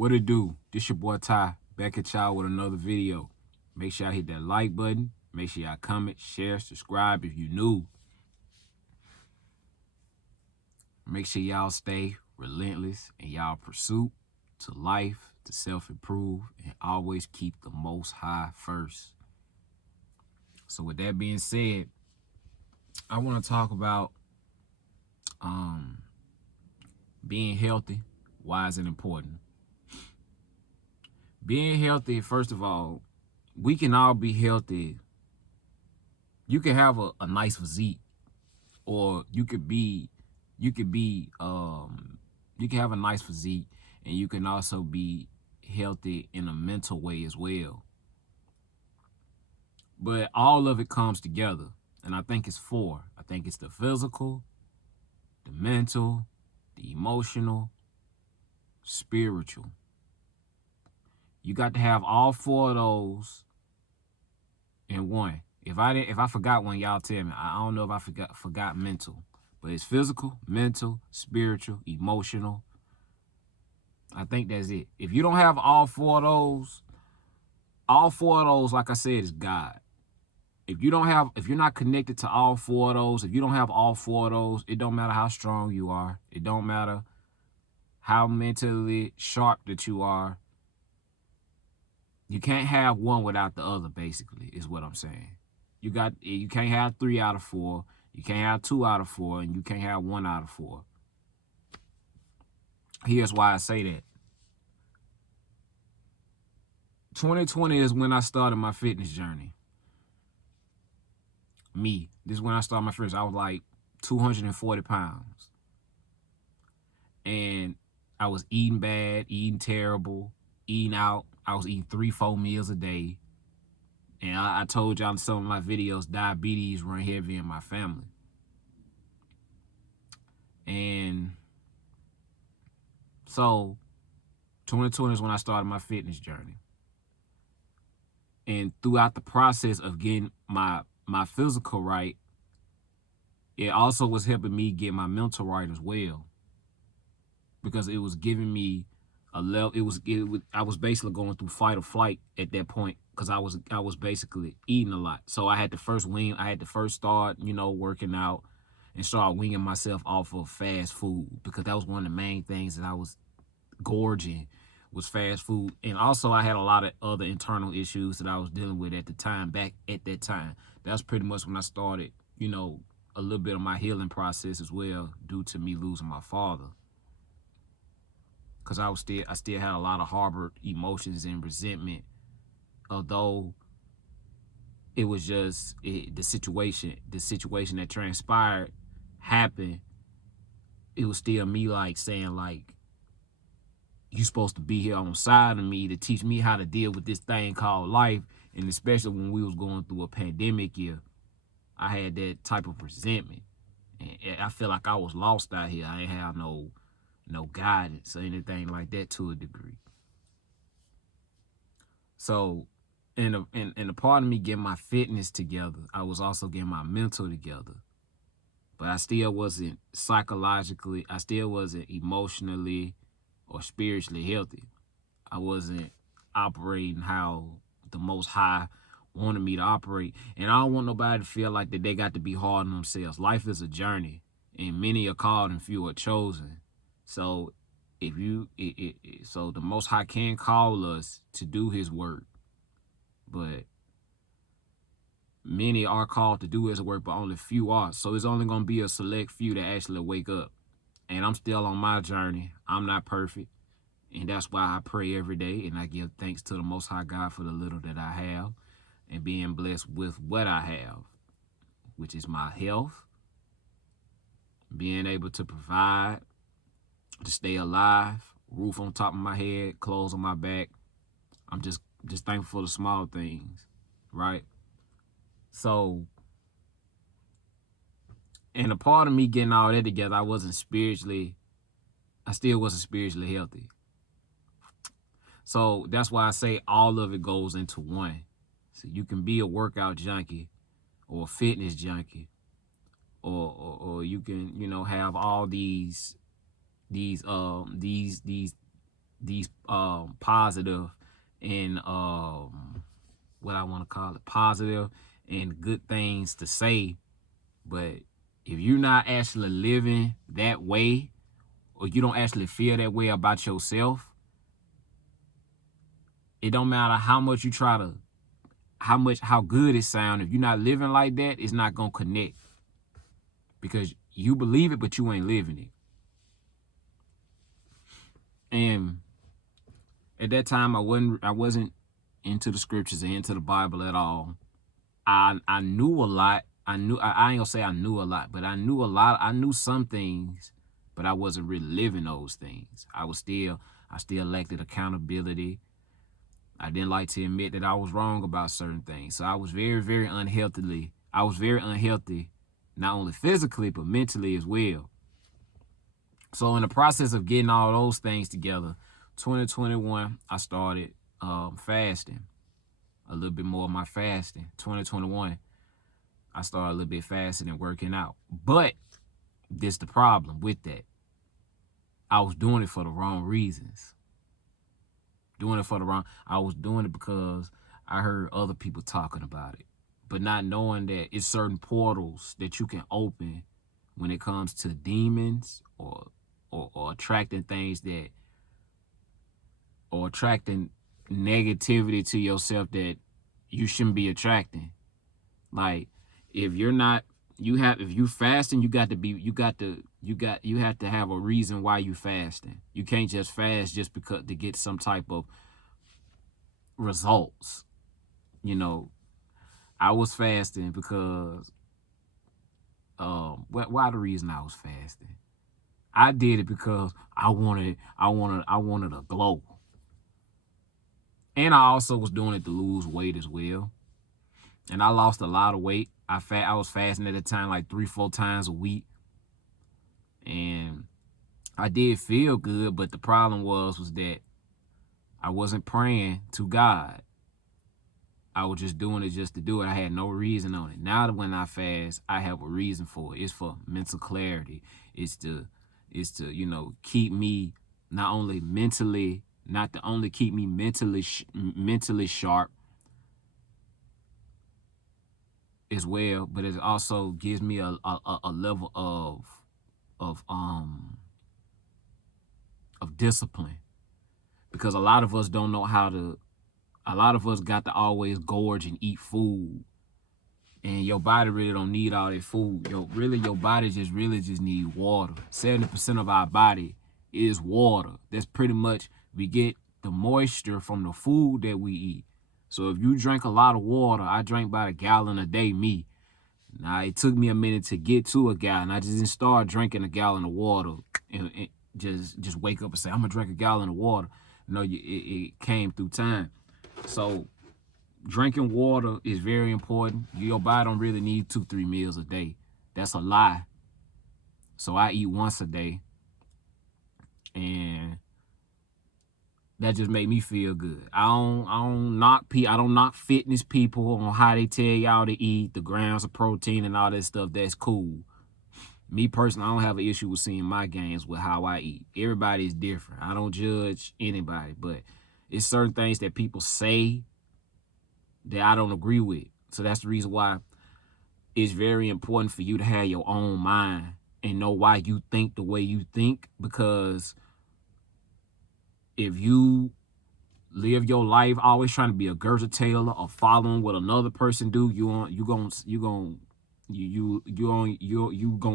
What it do? This your boy Ty, back at y'all with another video. Make sure y'all hit that like button. Make sure y'all comment, share, subscribe if you new. Make sure y'all stay relentless in y'all pursuit to life, to self-improve, and always keep the Most High first. So with that being said, I want to talk about being healthy. Why is it important? Being healthy, first of all, we can all be healthy. You can have a nice physique, or you can have a nice physique, and you can also be healthy in a mental way as well. But all of it comes together, and I think it's four. I think it's the physical, the mental, the emotional, spiritual. You got to have all four of those in one. If I forgot one, y'all tell me. I don't know if I forgot mental, but it's physical, mental, spiritual, emotional. I think that's it. If you don't have all four of those, like I said, is God. If you're not connected to all four of those, if you don't have all four of those, it don't matter how strong you are. It don't matter how mentally sharp that you are. You can't have one without the other, basically, is what I'm saying. You can't have 3 out of 4. You can't have 2 out of 4, and you can't have 1 out of 4. Here's why I say that. 2020 is when I started my fitness journey. This is when I started my fitness. I was like 240 pounds. And I was eating bad, eating terrible, eating out. I was eating 3-4 meals a day. And I told y'all in some of my videos, diabetes run heavy in my family. And so 2020 is when I started my fitness journey. And throughout the process of getting my physical right, it also was helping me get my mental right as well. Because it was giving me a level. I was basically going through fight or flight at that point, because I was basically eating a lot. So I had to first start, working out and start weaning myself off of fast food, because that was one of the main things that I was gorging, was fast food. And also I had a lot of other internal issues that I was dealing with at the time. Back at that time, that's pretty much when I started, a little bit of my healing process as well, due to me losing my father. Because I still had a lot of harbored emotions and resentment, although it was just the situation that transpired happened. It was still me saying you supposed to be here on the side of me to teach me how to deal with this thing called life. And especially when we was going through a pandemic year, I had that type of resentment, and I feel like I was lost out here. I ain't have no guidance or anything like that, to a degree. So, in a part of me getting my fitness together, I was also getting my mental together. But I still wasn't psychologically, I still wasn't emotionally or spiritually healthy. I wasn't operating how the Most High wanted me to operate. And I don't want nobody to feel like that they got to be hard on themselves. Life is a journey, and many are called and few are chosen. So so the Most High can call us to do his work, but many are called to do his work, but only few are. So it's only going to be a select few that actually wake up. And I'm still on my journey. I'm not perfect. And that's why I pray every day, and I give thanks to the Most High God for the little that I have, and being blessed with what I have, which is my health, being able to provide, to stay alive, roof on top of my head, clothes on my back. I'm just thankful for the small things, right? So, and a part of me getting all that together, I still wasn't spiritually healthy. So that's why I say all of it goes into one. So you can be a workout junkie or a fitness junkie, or you can, have all these positive and what I want to call it, positive and good things to say, but if you're not actually living that way, or you don't actually feel that way about yourself, it don't matter how much you try to, how good it sounds. If you're not living like that, it's not gonna connect, because you believe it, but you ain't living it. And at that time, I wasn't into the scriptures and into the Bible at all. I knew a lot. I ain't gonna say I knew a lot, but I knew a lot. I knew some things, but I wasn't really living those things. I still lacked accountability. I didn't like to admit that I was wrong about certain things. So I was very, very unhealthy, not only physically, but mentally as well. So in the process of getting all those things together, 2021, I started fasting, a little bit more of my fasting. 2021, I started a little bit fasting and working out. But this the problem with that. I was doing it for the wrong reasons. I was doing it because I heard other people talking about it, but not knowing that it's certain portals that you can open when it comes to demons or attracting things that, or attracting negativity to yourself that you shouldn't be attracting. Like, if you're not, if you fasting, you have to have a reason why you fasting. You can't just fast just because to get some type of results. You know, I was fasting because why the reason I was fasting? I did it because I wanted a glow. And I also was doing it to lose weight as well. And I lost a lot of weight. I was fasting at the time like 3-4 times a week. And I did feel good, but the problem was that I wasn't praying to God. I was just doing it just to do it. I had no reason on it. Now that when I fast, I have a reason for it. It's for mental clarity. It's to keep me not only mentally mentally sharp as well, but it also gives me a level of discipline, because a lot of us don't know how to. A lot of us got to always gorge and eat food, and your body really don't need all that food. Your body just need water. 70% of our body is water. That's pretty much, we get the moisture from the food that we eat. So if you drink a lot of water, I drink about a gallon a day, me. Now, it took me a minute to get to a gallon. I just didn't start drinking a gallon of water and just wake up and say, I'm going to drink a gallon of water. No, it came through time. So drinking water is very important. Your body don't really need 2-3 meals a day. That's a lie. So I eat once a day, and that just made me feel good. I don't knock fitness people on how they tell y'all to eat, the grams of protein and all that stuff. That's cool. Me personally, I don't have an issue with seeing my gains with how I eat. Everybody's different. I don't judge anybody, but it's certain things that people say that I don't agree with. So that's the reason why it's very important for you to have your own mind and know why you think the way you think, because if you live your life always trying to be a Gertrude Taylor or following what another person do, you gonna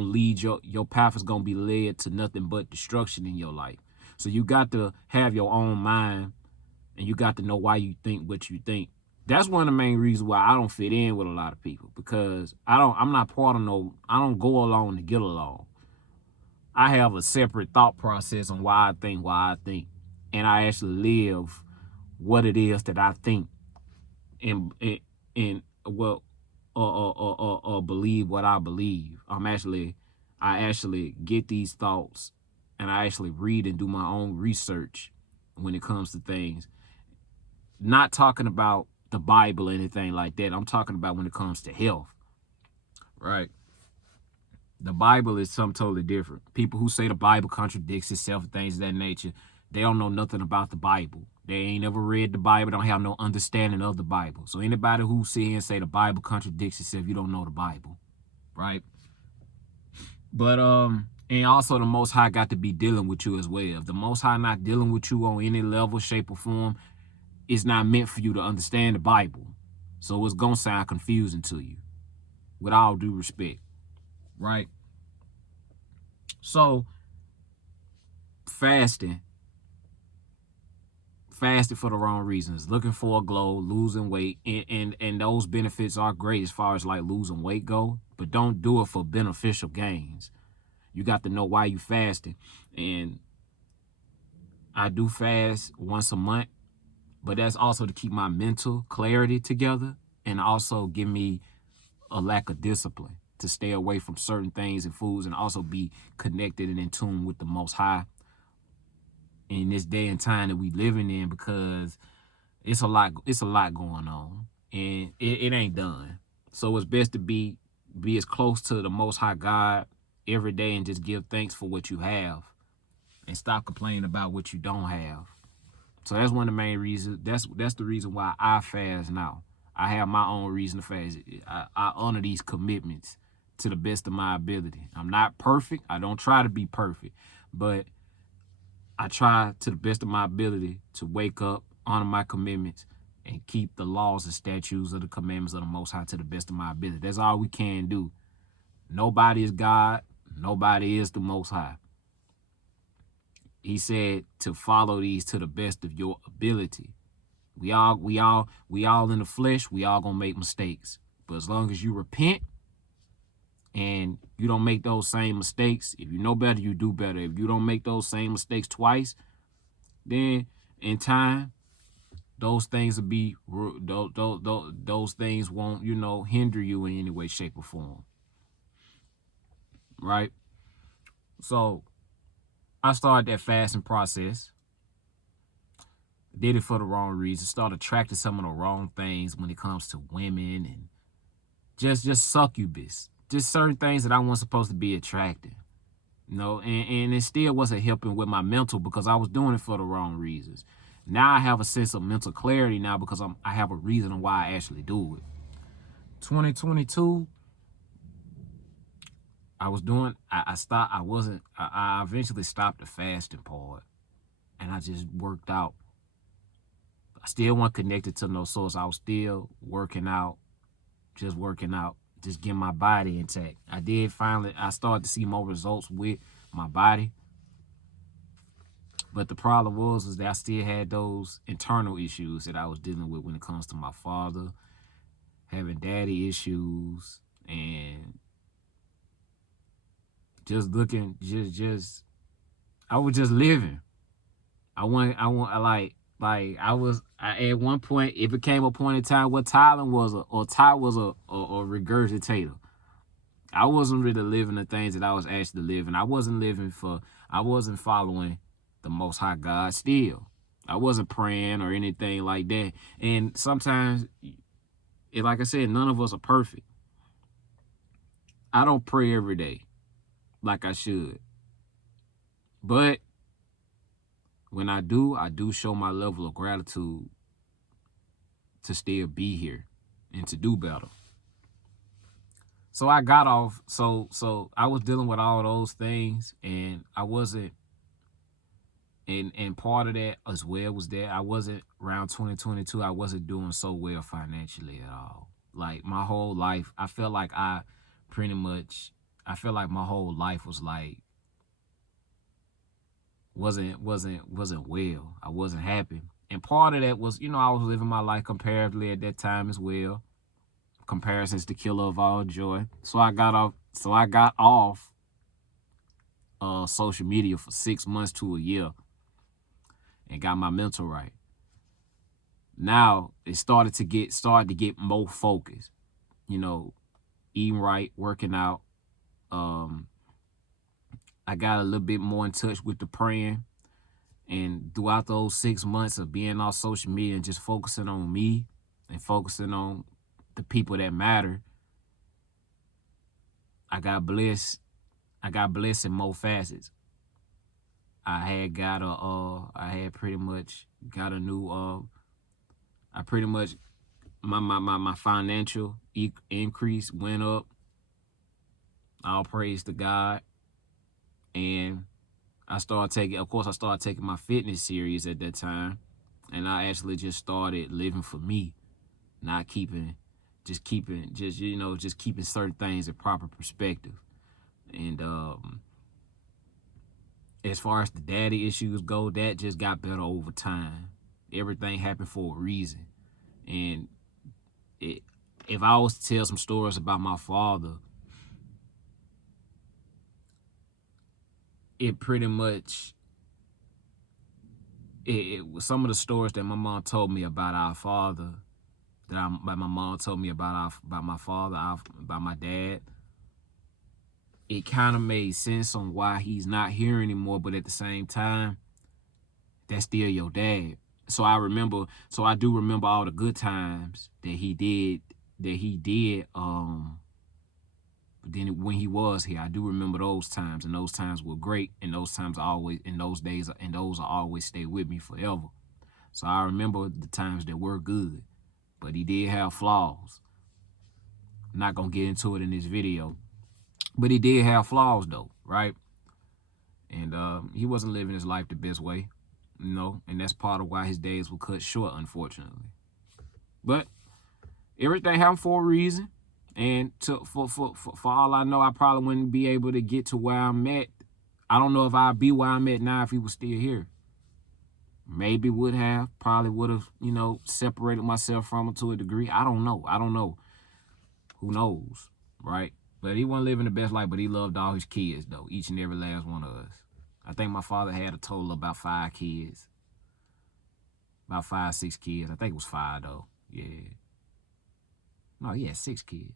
lead your path is gonna be led to nothing but destruction in your life. So you got to have your own mind, and you got to know why you think what you think. That's one of the main reasons why I don't fit in with a lot of people, because I'm not part of I don't go along to get along. I have a separate thought process on why I think, and I actually live what it is that I think, and believe what I believe. I actually get these thoughts, and I actually read and do my own research when it comes to things. Not talking about the Bible or anything like that. I'm talking about when it comes to health, right? The Bible is something totally different. People who say the Bible contradicts itself and things of that nature, They don't know nothing about the Bible. They ain't ever read the Bible, don't have no understanding of the Bible. So anybody who sit here and say the Bible contradicts itself, you don't know the Bible, right? But and also the Most High got to be dealing with you as well. If the Most High not dealing with you on any level, shape, or form, it's not meant for you to understand the Bible. So it's gonna sound confusing to you, with all due respect, right? So fasting for the wrong reasons, looking for a glow, losing weight, and those benefits are great as far as like losing weight go, but don't do it for beneficial gains. You got to know why you fasting. And I do fast once a month, but that's also to keep my mental clarity together and also give me a lack of discipline to stay away from certain things and foods, and also be connected and in tune with the Most High in this day and time that we living in, because it's a lot going on, and it ain't done. So it's best to be as close to the Most High God every day and just give thanks for what you have and stop complaining about what you don't have. So that's one of the main reasons. That's the reason why I fast now. I have my own reason to fast. I honor these commitments to the best of my ability. I'm not perfect. I don't try to be perfect, but I try to the best of my ability to wake up, honor my commitments, and keep the laws and statutes of the commandments of the Most High to the best of my ability. That's all we can do. Nobody is God. Nobody is the Most High. He said to follow these to the best of your ability. We all in the flesh. We all gonna make mistakes. But as long as you repent and you don't make those same mistakes, if you know better, you do better. If you don't make those same mistakes twice, then in time, those things will be those things won't, hinder you in any way, shape, or form. Right? So I started that fasting process. Did it for the wrong reasons. Started attracting some of the wrong things when it comes to women and just succubus. Just certain things that I wasn't supposed to be attracting. And it still wasn't helping with my mental because I was doing it for the wrong reasons. Now I have a sense of mental clarity now because I have a reason on why I actually do it. 2022, I was doing, I eventually stopped the fasting part and I just worked out. I still wasn't connected to no source. I was still working out, just getting my body intact. I started to see more results with my body. But the problem was that I still had those internal issues that I was dealing with when it comes to my father, having daddy issues, and just looking, I was just living. At one point, it became a point in time where Ty was a regurgitator. I wasn't really living the things that I was actually living. I wasn't following the Most High God still. I wasn't praying or anything like that. And sometimes, like I said, none of us are perfect. I don't pray every day like I should. But when I do show my level of gratitude to still be here and to do better. So I got off. So I was dealing with all those things, and I wasn't. And part of that as well was that I wasn't, around 2022, I wasn't doing so well financially at all. Like my whole life, I felt like my whole life was like, wasn't well. I wasn't happy. And part of that was, I was living my life comparatively at that time as well. Comparison's the killer of all joy. So I got off social media for 6 months to a year and got my mental right. Now it started to get more focused, eating right, working out. I got a little bit more in touch with the praying, and throughout those 6 months of being on social media and just focusing on me and focusing on the people that matter, I got blessed in more facets. I had pretty much got a new I pretty much my financial increase went up. All praise to God. And I started taking my fitness serious at that time. And I actually just started living for me, not just keeping certain things in proper perspective. And as far as the daddy issues go, that just got better over time. Everything happened for a reason. And if I was to tell some stories about my father, it pretty much it was some of the stories that my mom told me about our father, that my mom told me about my father, about my dad. It kind of made sense on why he's not here anymore, but at the same time, that's still your dad. So I do remember all the good times that he did. But then when he was here, I do remember those times, and those times were great, and those will always stay with me forever. So I remember the times that were good, but he did have flaws. I'm not gonna get into it in this video, but he did have flaws though, right? And he wasn't living his life the best way, and that's part of why his days were cut short, unfortunately. But everything happened for a reason. And for all I know, I probably wouldn't be able to get to where I'm at. I don't know if I'd be where I'm at now if he was still here. Maybe probably would have, separated myself from him to a degree. I don't know. Who knows, right? But he wasn't living the best life, but he loved all his kids, though, each and every last one of us. I think my father had a total of about 5 kids. About 5, 6 kids. I think it was 5, though. Yeah. No, he had 6 kids.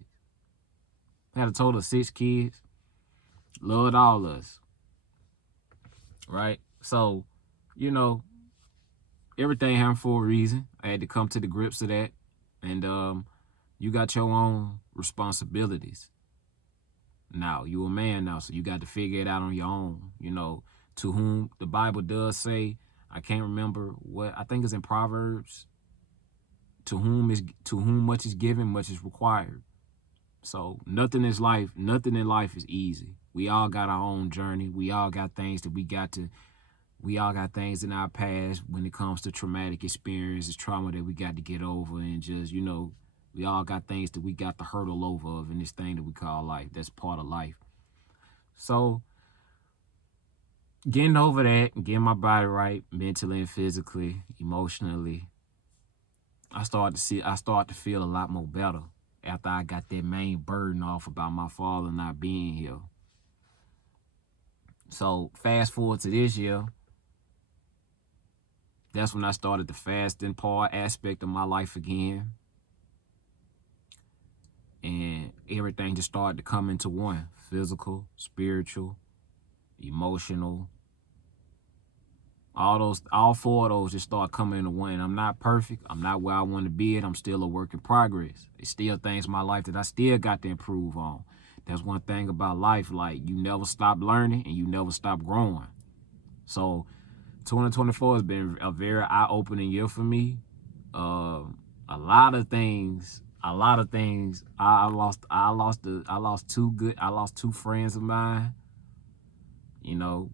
Had a total of 6 kids. Loved all of us. Right? So, everything happened for a reason. I had to come to the grips of that. And you got your own responsibilities. Now, you a man now, so you got to figure it out on your own. To whom the Bible does say, I can't remember what, I think it's in Proverbs, to whom much is given, much is required. So nothing in life is easy. We all got our own journey. We all got things in our past when it comes to traumatic experiences, trauma that we got to get over, and just, we all got things that we got to hurdle over in this thing that we call life. That's part of life. So getting over that and getting my body right, mentally and physically, emotionally, I started to feel a lot more better after I got that main burden off about my father not being here. So fast forward to this year, that's when I started the fasting aspect of my life again. And everything just started to come into one: physical, spiritual, emotional. All 4 of those just start coming into one. I'm not perfect. I'm not where I want to be at. I'm still a work in progress. There's still things in my life that I still got to improve on. That's one thing about life. Like, you never stop learning and you never stop growing. So 2024 has been a very eye-opening year for me. A lot of things. I lost 2 friends of mine.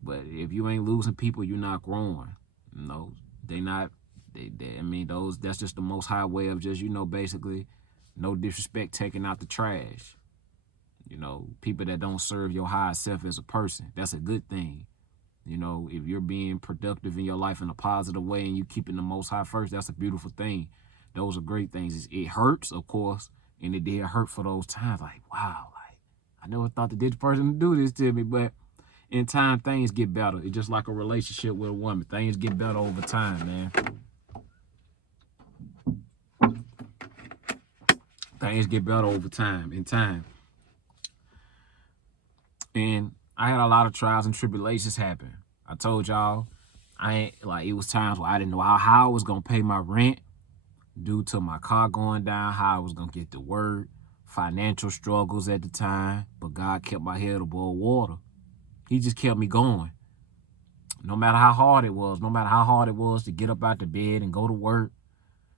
But if you ain't losing people, you're not growing. That's just the most high way of just, basically, no disrespect, taking out the trash. People that don't serve your higher self as a person, that's a good thing. If you're being productive in your life in a positive way and you keeping the most high first, that's a beautiful thing. Those are great things. It hurts, of course, and it did hurt for those times. Like, wow, I never thought that this person would do this to me, but in time, things get better. It's just like a relationship with a woman. Things get better over time, man. Things get better over time, in time. And I had a lot of trials and tribulations happen. I told y'all, it was times where I didn't know how I was going to pay my rent due to my car going down, how I was going to get to work, financial struggles at the time, but God kept my head above water. He just kept me going. No matter how hard it was, to get up out the bed and go to work,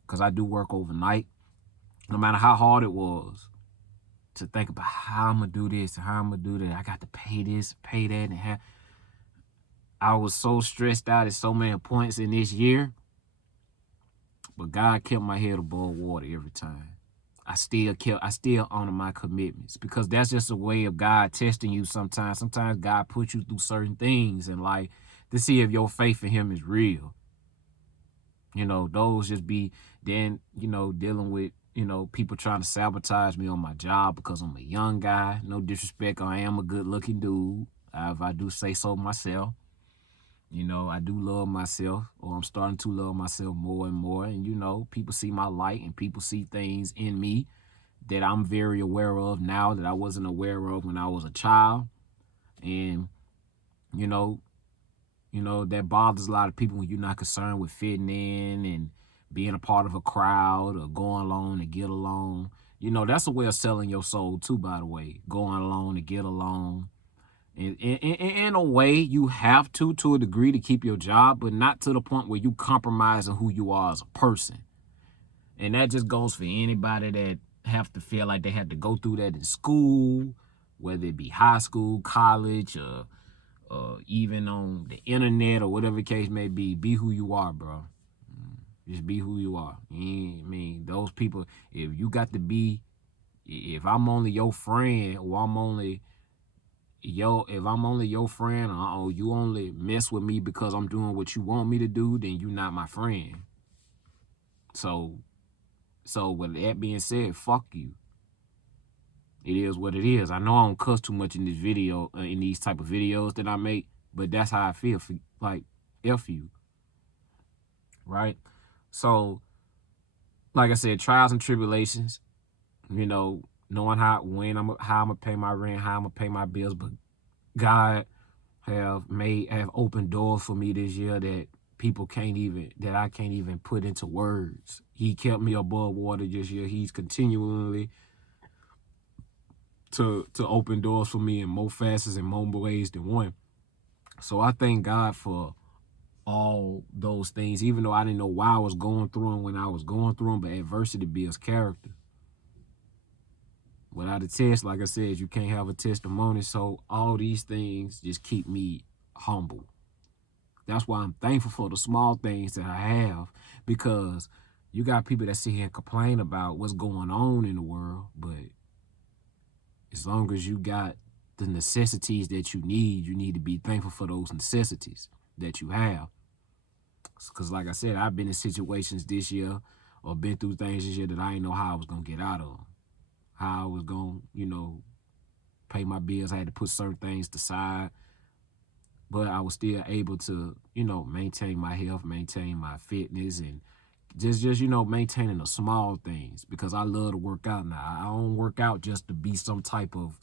because I do work overnight. No matter how hard it was to think about how I'm going to do this, how I'm going to do that. I got to pay this, pay that. And I was so stressed out at so many points in this year. But God kept my head above water every time. I still honor my commitments, because that's just a way of God testing you sometimes. Sometimes God puts you through certain things in life to see if your faith in him is real. Those just be then, dealing with, people trying to sabotage me on my job because I'm a young guy. No disrespect, I am a good looking dude. If I do say so myself. I do love myself, or I'm starting to love myself more and more. And, people see my light, and people see things in me that I'm very aware of now that I wasn't aware of when I was a child. And, that bothers a lot of people when you're not concerned with fitting in and being a part of a crowd or going along to get along. That's a way of selling your soul too, by the way, going along to get along. In a way, you have to a degree to keep your job, but not to the point where you compromising who you are as a person. And that just goes for anybody that have to feel like they have to go through that in school, whether it be high school, college, or even on the internet or whatever the case may be. Be who you are, bro. Just be who you are. Those people, if I'm only your friend, or if I'm only your friend, or you only mess with me because I'm doing what you want me to do, then you're not my friend. So with that being said, fuck you. It is what it is. I know I don't cuss too much in this video, in these type of videos that I make, but that's how I feel. Like, F you. Right? So, like I said, trials and tribulations, knowing how I'm gonna pay my rent, how I'm gonna pay my bills, but God have opened doors for me this year that I can't even put into words. He kept me above water this year. He's continually to open doors for me in more facets and more ways than one. So I thank God for all those things, even though I didn't know why I was going through them when I was going through them, but adversity builds character. Without a test, like I said, you can't have a testimony. So all these things just keep me humble. That's why I'm thankful for the small things that I have, because you got people that sit here and complain about what's going on in the world, but as long as you got the necessities that you need to be thankful for those necessities that you have. Because like I said, I've been in situations this year or been through things this year that I didn't know how I was going to get out of. How I was going to, pay my bills. I had to put certain things aside. But I was still able to, maintain my health, maintain my fitness, and just maintaining the small things, because I love to work out now. I don't work out just to be some type of,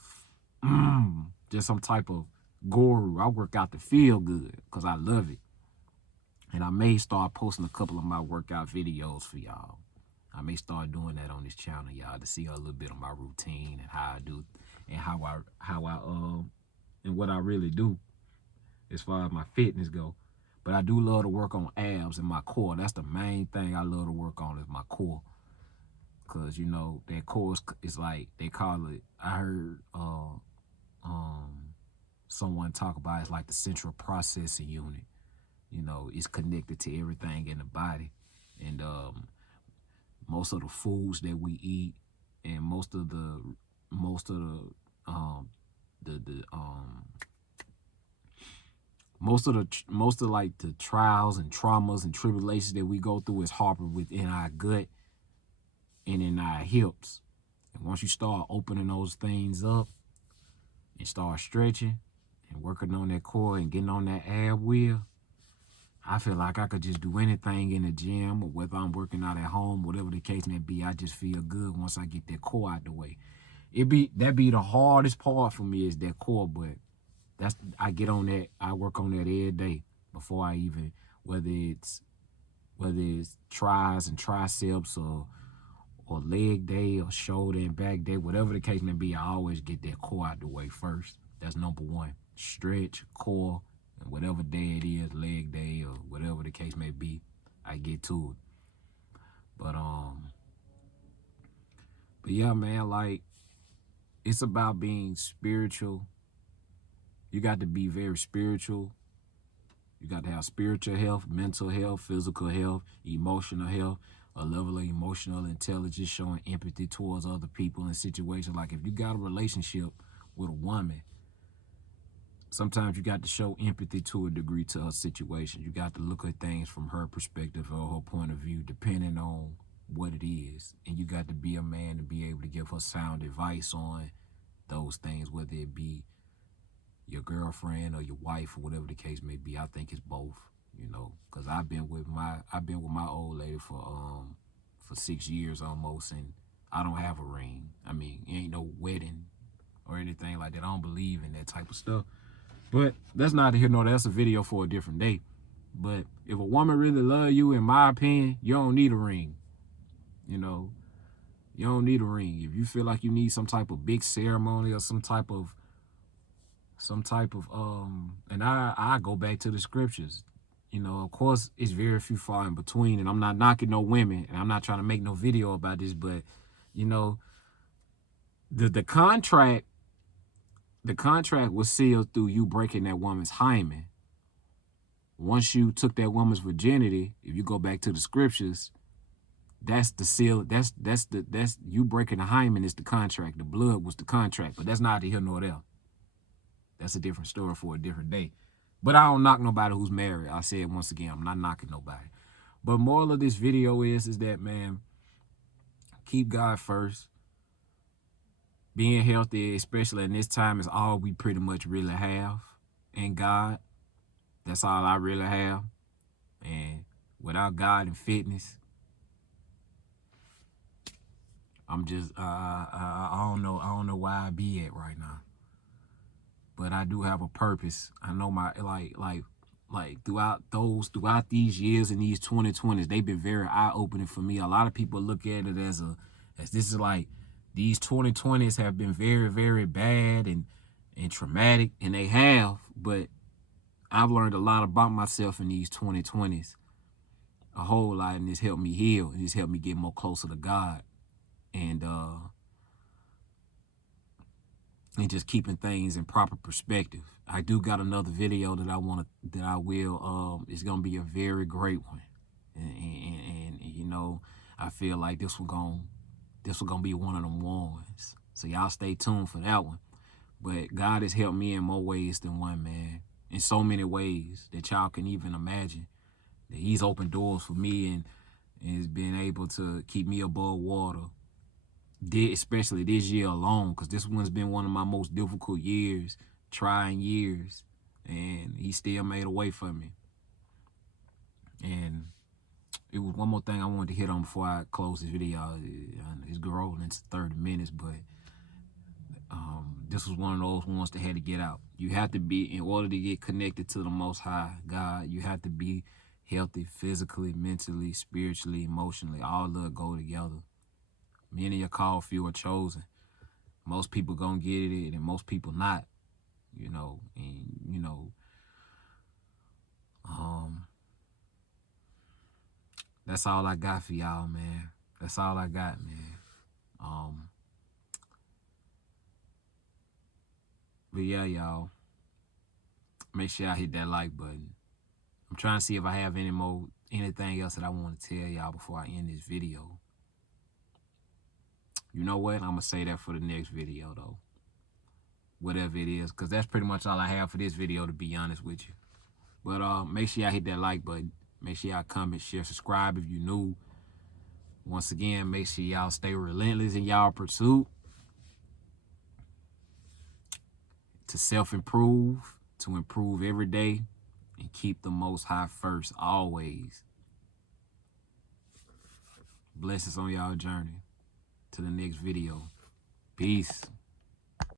guru. I work out to feel good because I love it. And I may start posting a couple of my workout videos for y'all. I may start doing that on this channel, y'all, to see a little bit of my routine and how I do, and how I and what I really do as far as my fitness go. But I do love to work on abs and my core. That's the main thing I love to work on, is my core. Because, that core is like, they call it, I heard someone talk about, it's like the central processing unit. It's connected to everything in the body. And most of the foods that we eat, and most of the most of like the trials and traumas and tribulations that we go through is harbored within our gut and in our hips. And once you start opening those things up and start stretching and working on that core and getting on that ab wheel, I feel like I could just do anything in the gym, or whether I'm working out at home, whatever the case may be. I just feel good once I get that core out the way. That be the hardest part for me, is that core, but I get on that. I work on that every day before I even, whether it's tris and triceps, or leg day, or shoulder and back day, whatever the case may be, I always get that core out the way first. That's number one. Stretch, core, And whatever day it is, leg day or whatever the case may be, I get to it. But yeah, man, like, it's about being spiritual. You got to be very spiritual. You got to have spiritual health, mental health, physical health, emotional health, a level of emotional intelligence, showing empathy towards other people and situations. Like, if you got a relationship with a woman, sometimes you got to show empathy to a degree to her situation. You got to look at things from her perspective or her point of view, depending on what it is. And you got to be a man to be able to give her sound advice on those things, whether it be your girlfriend or your wife or whatever the case may be. I think it's both, you know, because I've been with my old lady for 6 years almost, and I don't have a ring. I mean, it ain't no wedding or anything like that. I don't believe in that type of stuff. But that's not here nor there. That's a video for a different day. But if a woman really love you, in my opinion, you don't need a ring. You know, you don't need a ring. If you feel like you need some type of big ceremony or some type of and I go back to the scriptures. You know, of course, it's very few far in between, and I'm not knocking no women, and I'm not trying to make no video about this, but, you know, the contract was sealed through you breaking that woman's hymen. Once you took that woman's virginity, if you go back to the scriptures, that's the seal. That's you breaking the hymen is the contract. The blood was the contract, but that's neither here nor there. That's a different story for a different day. But I don't knock nobody who's married. I say it once again, I'm not knocking nobody. But moral of this video is that, man, keep God first. Being healthy, especially in this time, is all we pretty much really have. And God, that's all I really have. And without God and fitness, I'm just, I don't know where I be at right now. But I do have a purpose. I know my, like throughout these years and these 2020s, they've been very eye-opening for me. A lot of people look at it as this is like, these 2020s have been very, very bad and traumatic, and they have, but I've learned a lot about myself in these 2020s, a whole lot, and it's helped me heal, and it's helped me get more closer to God, and just keeping things in proper perspective. I do got another video that it's gonna be a very great one, and you know, I feel like this one gonna be one of them ones. So y'all stay tuned for that one. But God has helped me in more ways than one, man. In so many ways that y'all can even imagine. That He's opened doors for me and has been able to keep me above water. Especially this year alone, because this one's been one of my most difficult years, trying years, and He still made a way for me. And it was one more thing I wanted to hit on before I close this video. It's growing into 30 minutes, but this was one of those ones that had to get out. You have to be, in order to get connected to the Most High God, you have to be healthy physically, mentally, spiritually, emotionally. All of it go together. Many are called, few are chosen. Most people gonna get it, and most people not. You know, and you know, that's all I got for y'all, man. That's all I got, man. But yeah, y'all, make sure y'all hit that like button. I'm trying to see if I have anything else that I want to tell y'all before I end this video. You know what? I'm going to say that for the next video, though. Whatever it is, because that's pretty much all I have for this video, to be honest with you. But make sure y'all hit that like button. Make sure y'all comment, share, subscribe if you're new. Once again, make sure y'all stay relentless in y'all pursuit to self-improve, to improve every day, and keep the Most High first, always. Blessings on y'all journey. To the next video. Peace.